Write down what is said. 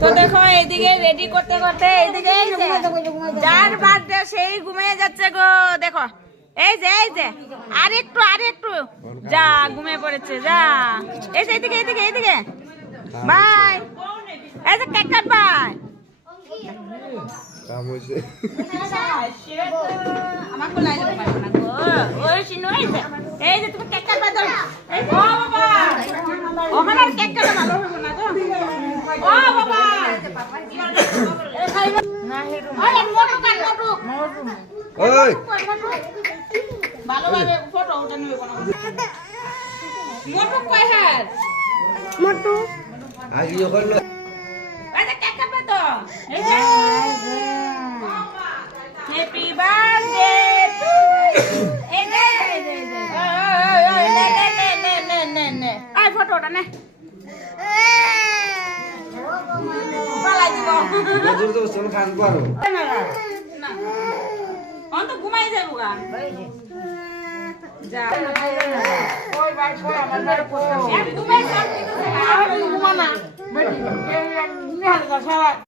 তো দেখো এইদিকে রেডি করতে করতে এইদিকে যার বার্থডে সেই ঘুমিয়ে যাচ্ছে গো। দেখো এই যে আর একটু যা ঘুমিয়ে পড়েছে যা। এই যে এইদিকে বাই। এই যে কেক কাট বাই। আমার কোলাই যেতে পারবো না গো। ওই শিনু এই যে তুমি কেক কাটবা তো। ও বাবা ওখানে আর কেক কাটা ভালো হবে না গো। ও বাবা না হেরু আরে মোটু কাট মোটু ওই ভালোভাবে ফটো ওঠা নিবে কোন মোটু কই হাত মোটু আগে করলো আরে কেক কাটবে তো। এই যে হ্যাপি বার্থডে টু এই যে নে আই ফটোটা নে পালাই দিব গজর তো চল খান পারো না অন তো ঘুমাই যাবো গা যা ওই ভাই কই আমার মেরে পোস্ট ঘুমাই সব কিছু ঘুমা না বেটি এই নিহাল গা সারা